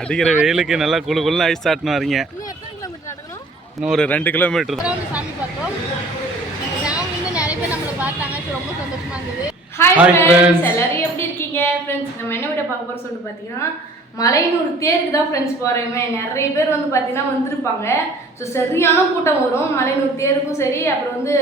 அடிக்கிற வெயிலுக்கு நல்லா குளு குளுன்னு ஐஸ் சாட்டினு வரீங்க. இன்னும் ஒரு 2 கிலோமீட்டர் தான். ஹாய் ஃப்ரெண்ட்ஸ், எல்லாரும் எப்படி இருக்கீங்க? ஃப்ரெண்ட்ஸ், நம்ம என்ன வீடியோ பார்க்க போகிறோம் சொல்லிட்டு பார்த்தீங்கன்னா, மலையனூர் தேருக்கு தான் ஃப்ரெண்ட்ஸ் போகிறோமே. நிறைய பேர் வந்து பார்த்தீங்கன்னா வந்திருப்பாங்க. ஸோ சரியான கூட்டம் வரும். மலையனூர் தேருக்கும் சரி, அப்புறம் வந்து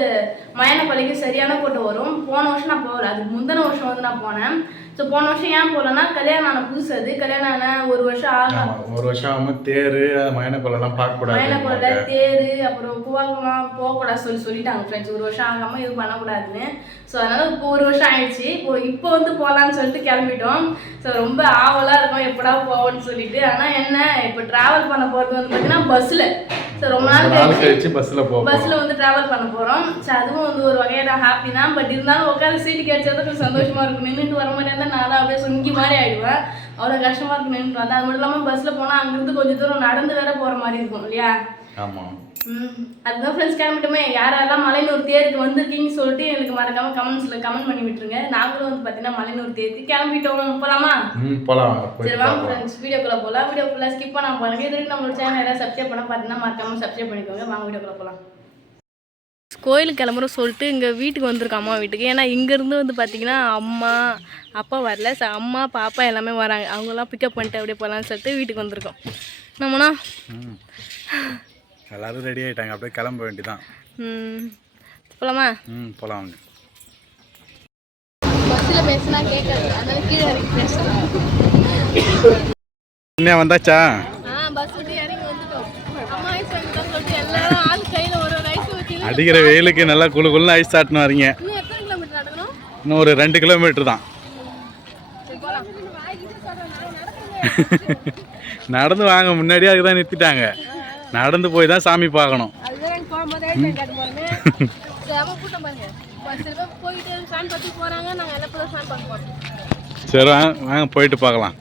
மயானப்பள்ளிக்கும் சரியான கூட்டம் வரும். போன வருஷம் நான் போகல, அதுக்கு முந்தின வருஷம் வந்து நான் போனேன். ஸோ போன வருஷம் ஏன் போகலன்னா, கல்யாணம் ஆன புதுசு. அது கல்யாணம் ஆன ஒரு வருஷம் ஆகும். ஒரு வருஷம் ஆகும். தேர் மயனக்கொல்லாம் பார்க்கக்கூடாது. மயனக்கொல்லை தேர் அப்புறம் கூவாகலாம் போகக்கூடாது சொல்லிட்டாங்க ஃப்ரெண்ட்ஸ். ஒரு வருஷம் ஆகாமல் இது பண்ணக்கூடாதுன்னு. ஸோ அதனால் இப்போ ஒரு வருஷம் ஆயிடுச்சு. இப்போ வந்து போகலான்னு சொல்லிட்டு கிளம்பிட்டோம். ஸோ ரொம்ப ஆவலாக இருக்கும் எப்படா போவோன்னு சொல்லிட்டு. ஆனால் என்ன, இப்போ ட்ராவல் பண்ண போகிறது வந்து பார்த்தீங்கன்னா பஸ்ஸில். ஸோ ரொம்ப நாள் கழிச்சு பஸ்ஸில் வந்து ட்ராவல் பண்ண போகிறோம். ஸோ அதுவும் வந்து ஒரு வகையான ஹாப்பி தான். பட் இருந்தாலும் உட்காந்து சீட்டு கிடைச்சது கொஞ்சம் சந்தோஷமாக இருக்கும். நின்றுட்டு வர மாதிரி இருந்தால் நானும் அப்படியே சொங்கி மாதிரி ஆகிடுவேன். அவ்வளோ கஷ்டமாக இருக்கும் நின்றுட்டு வந்தேன். அது மட்டும் இல்லாமல் பஸ்ஸில் போனால் அங்கேருந்து கொஞ்சம் தூரம் நடந்து வேற போகிற மாதிரி இருக்கும் இல்லையா? ஆமாம். அதுதான் ஃப்ரெண்ட்ஸ் கிளம்பிட்டோமே. யாரெல்லாம் மலையனூர் தேருக்கு வந்திருக்கீங்கன்னு சொல்லிட்டு எனக்கு மறக்காமல் கமெண்ட் பண்ணி விட்டுருங்க. நாங்களும் வந்து பார்த்தீங்கன்னா மலையனூர் தேருக்கு கிளம்பிட்டோம். போகலாமா? போகலாம். சரி வாங்க ஃப்ரெண்ட்ஸ், வீடியோக்குள்ளே போகலாம். வீடியோ ஃபுல்லாக ஸ்கிப் பண்ண பாருங்க. இது வரைக்கும் நம்மளோட சேனல் யாராவது சப்ஸ்கிரைப் பண்ண பார்த்தீங்கன்னா மறக்காமல் சப்ஸ்கிரைப் பண்ணிக்கோங்க. வாங்க வீடியோக்குள்ளே போகலாம். கோயிலுக்கு கிளம்புறோம் சொல்லிட்டு இங்கே வீட்டுக்கு வந்திருக்கோம், அம்மா வீட்டுக்கு. ஏன்னா இங்கேருந்து வந்து பார்த்தீங்கன்னா அம்மா அப்பா வரல. அம்மா பாப்பா எல்லாமே வராங்க. அவங்களாம் பிக்கப் பண்ணிட்டு அப்படியே போகலான்னு சொல்லிட்டு வீட்டுக்கு வந்திருக்கோம். நம்மனா எல்லாரும் ரெடி ஆகிட்டாங்க, அப்படியே கிளம்ப வேண்டியதான். போகலாமா? போகலாம். பஸ்ஸில் பேசினா கேட்காது, அதனால கீழே இறங்கி பேசலாம். என்ன வந்தாச்சா? பஸ் விட்டு இறங்கி வந்துட்டோம். அம்மா ஐஸ் வாங்கிட்டோம் சொல்லிட்டு எல்லாரும் ஆள் கையில் ஒரு ஐஸ் வச்சு அடிக்கிற வெயிலுக்கு நல்லா குளு குளுன்னு ஐஸ் சாட்டினு வரீங்க. இன்னும் எத்தனை கிலோமீட்டர் நடக்கணும்? இன்னும் ஒரு 2 கிலோமீட்டர் தான். நடந்து வாங்க, முன்னாடியே அதுதான் நிறுத்திட்டாங்க. நடந்து போய் தான் சாமி பார்க்கணும். சரி வாங்க போயிட்டு பார்க்கலாம்.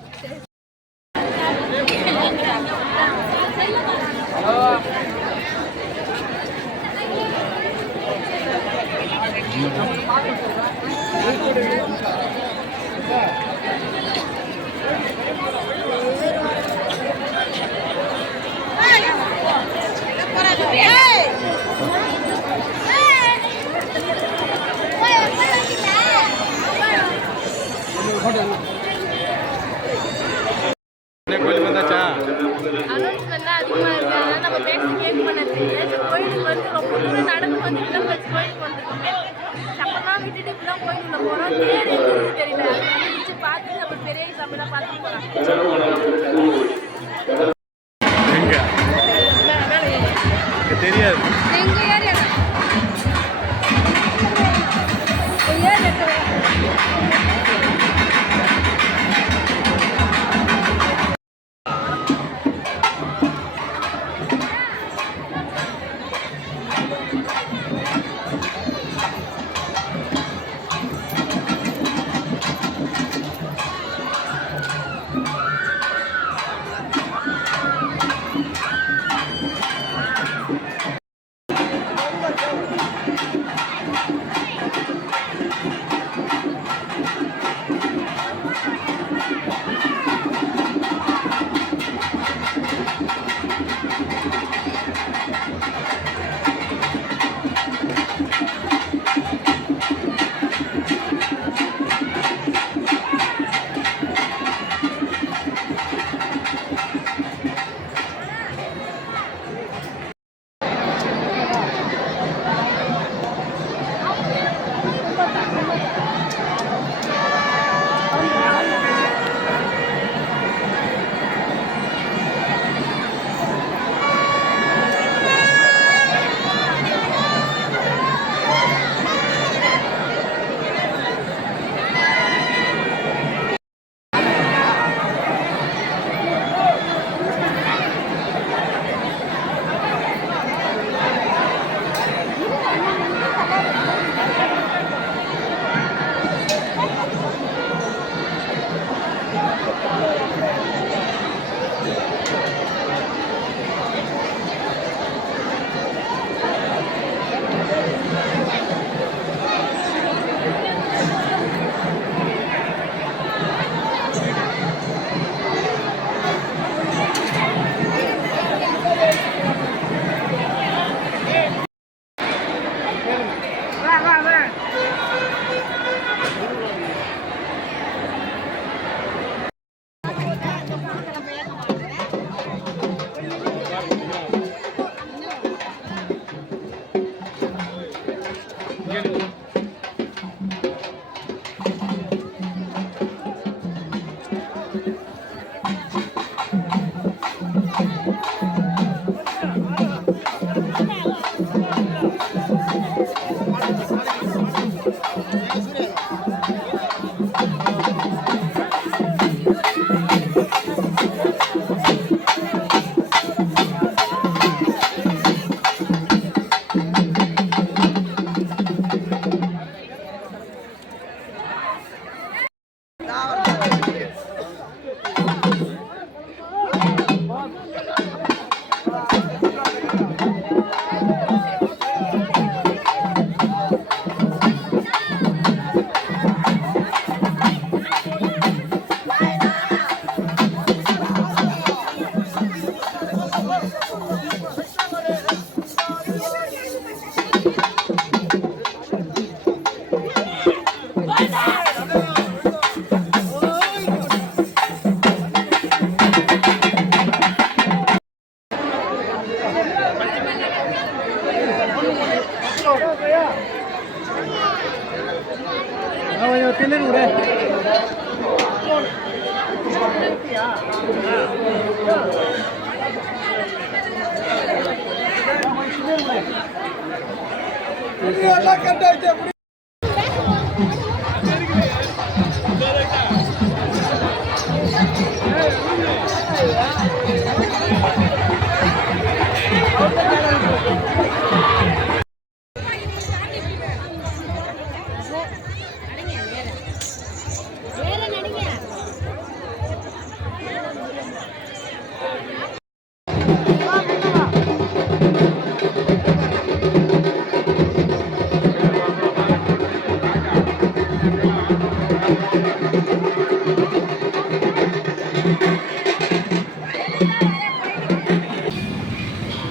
தெரியாது.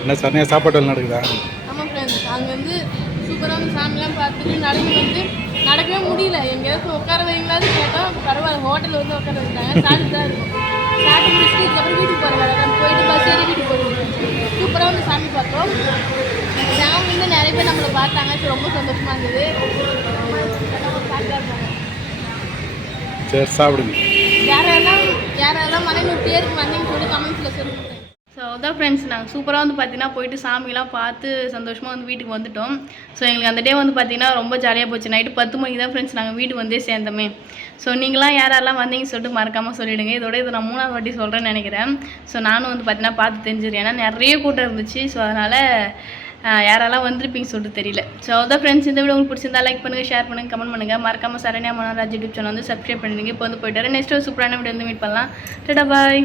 என்ன சமையல் சாப்பாடு நடக்குதா? ஆமாம் ஃப்ரெண்ட்ஸ், அங்கே வந்து சூப்பராக வந்து சாமிலாம் பார்த்துட்டு நடக்கவே முடியல. எங்கேயாவது உட்கார வைங்களான்னு கேட்டோம். பரவாயில்ல, ஹோட்டலில் வந்து உட்கார வச்சுட்டாங்க. சாப்பிட்டு தான் இருக்கும். சாப்பிட்டு முடிச்சுட்டு இதுக்கப்புறம் வீட்டுக்கு போகிற வேலை நம்ம போயிட்டு பஸ் ஏறி வீட்டுக்கு போயிடுவோம். சூப்பராக வந்து சாமி பார்த்தோம். சாமி வந்து நிறைய பேர் நம்மளை பார்த்தாங்க. ரொம்ப சந்தோஷமாக இருந்தது. சரி, சாப்பிடுங்க. யாரெல்லாம் மனைவி பேருக்கு வந்தீங்கன்னு சொல்லி கமெண்ட்ஸில் சொல்லுங்கள். ஸோ அதான் ஃப்ரெண்ட்ஸ், நாங்கள் சூப்பராக வந்து பார்த்தீங்கன்னா போயிட்டு சாமிலாம் பார்த்து சந்தோஷமாக வந்து வீட்டுக்கு வந்துவிட்டோம். ஸோ எங்களுக்கு அந்த டே வந்து பார்த்தீங்கன்னா ரொம்ப ஜாலியாக போச்சு. நைட்டு 10 மணிக்கு தான் ஃப்ரெண்ட்ஸ் நாங்கள் வீட்டுக்கு வந்தே சேர்ந்தோமே. ஸோ நீங்களாம் யாரெல்லாம் வந்தீங்கன்னு சொல்லிட்டு மறக்காமல் சொல்லிவிடுங்க. இதை நான் 3வது வாட்டி சொல்கிறேன்னு நினைக்கிறேன். ஸோ நானும் வந்து பார்த்தீங்கன்னா பார்த்து தெரிஞ்சிருக்கேன். ஏன்னா நிறைய கூட்டம் இருந்துச்சு. ஸோ அதனால் யாரெல்லாம் வந்திருப்பீங்கன்னு சொல்லிட்டு தெரியல. ஸோ அதான் ஃப்ரெண்ட்ஸ், இந்த வீடியோ உங்களுக்கு பிடிச்சிருந்தா லைக் பண்ணுங்கள், ஷேர் பண்ணுங்கள், கமெண்ட் பண்ணுங்கள். மறக்காமல் சரண்யா மனோராஜ் யூடியூப் சேனல் வந்து சப்ஸ்கிரைப் பண்ணிடுங்க. இப்போ வந்து போயிட்டு நெக்ஸ்ட் ஒரு சூப்பரான வீடியோ வந்து மீட் பண்ணலாம். டாடா பாய்.